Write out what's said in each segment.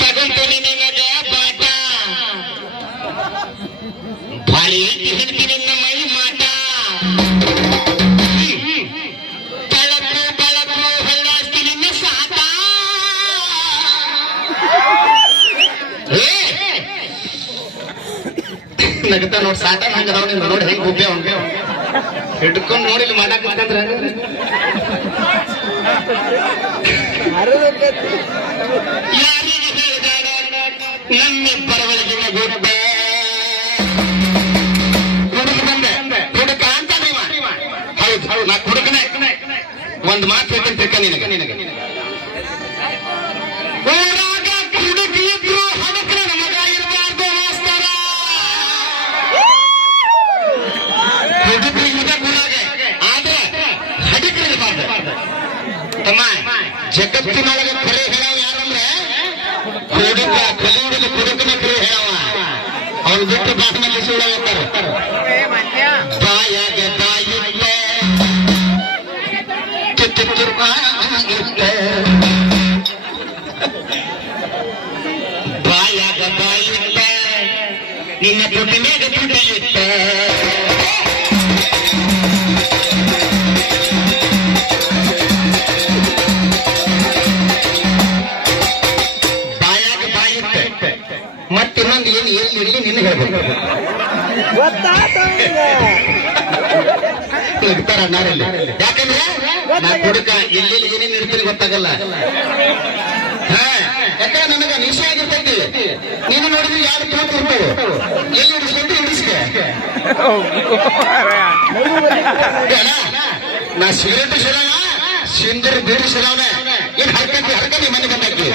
ತಗೊಂತೀನಿ ನಿನಗೆ ಪಾಠ ಬಾಳಿ ನಿನ್ನ ಮೈ ಮಾಟ. ಬೆಳಕು ಬೆಳಕು ಹೊಳ್ಳಾಸ್ತೀನಿ ಸಾಟ. ನಗತ ನೋಡಿ ಸಾಟ ನೋಡಿ ಹೆಂಗ್ ಗುಬ್ಬೆ ಹಿಡ್ಕೊಂಡ್ ನೋಡಿ ಇಲ್ಲಿ ಮಾಡಕ್ ಪರವಳಿಗೆ ಗುರುಬ ಹೌದು ಹೌದು. ನಾ ಕುಡುಕನೇ. ಒಂದ್ ಮಾತು ಹೇಳ್ತೀನಿ ನಿನಗೆ ನಿನಗೆ. ಒಟ್ಟಿನೊಳಗೆ ಕೊಲೆ ಹೇಳವ ಯಾರಂದ್ರೆ ಕೊಡುಗ ಕಲಿಯುವುದು ಕೊಡುಗನ ಕೊಲೆ ಹೇಳವ ಅವನು ಬಿಟ್ಟು ಭಾಷಣ ಸುಳ್ಳ ಬಾಯಾಗ ಬಾಯಿಲ್ಲ ಬಾಯಾಗ ಬಾಯಿಲ್ಲ ನಿನ್ನ ಪುಟ್ಟ ಮೇಲೆ ಪುಟ್ಟ ನಿನ್ನ ಹೇಳ್ಬೇಕು ಇರ್ತಾರ ನಾರಲ್ಲಿ ಯಾಕಂದ್ರೆ ನಾ ಹುಡುಕ ಎಲ್ಲೆಲ್ಲಿ ಏನೇನು ಇರ್ತೀನಿ ಗೊತ್ತಾಗಲ್ಲ. ಹಾ, ಯಾಕಂದ್ರೆ ನನಗ ನಿಶೆ ಆಗಿರ್ತೈತಿ. ನೀನು ನೋಡಿದ್ರೆ ಯಾರು ತೂತು ಇರ್ತವೆ ಎಲ್ಲಿ ಹಿಡಿಸ್ಬೇಕು ಹಿಡಿಸ್ಕೆ? ನಾ ಸಿಗರೇಟ್ ಶಿರವ ಸಿಂಧರ್ ಬೀರ್ ಶಿರವ ಏನ್ ಹರ್ಕಂತಿ ಹರ್ಕಂತಿ ಮನೆ ಬಂದಕ್ಕೆ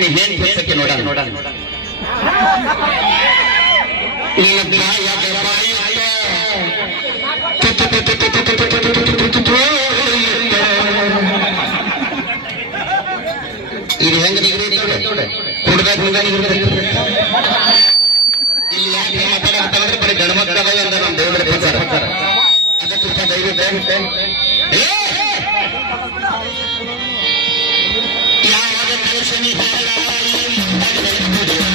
ನೀ ಏನ್ ಕೆಲಸಕ್ಕೆ ನೋಡೋಣ ನೋಡೋಣ ಇದು ಹೆಂಗ ಕುಡ್ದಾಗ ಇಲ್ಲಿ ಯಾಕೆ ಮಾತಾಡಂತಂದ್ರೆ ಬರೀ ಗಂಡ ಮಕ್ಕಳ ಅಂತ ನಮ್ಮ ದೇವರ ಪ್ರಚಾರ. ಅದಕ್ಕಿಂತ ದೈವ Thank you.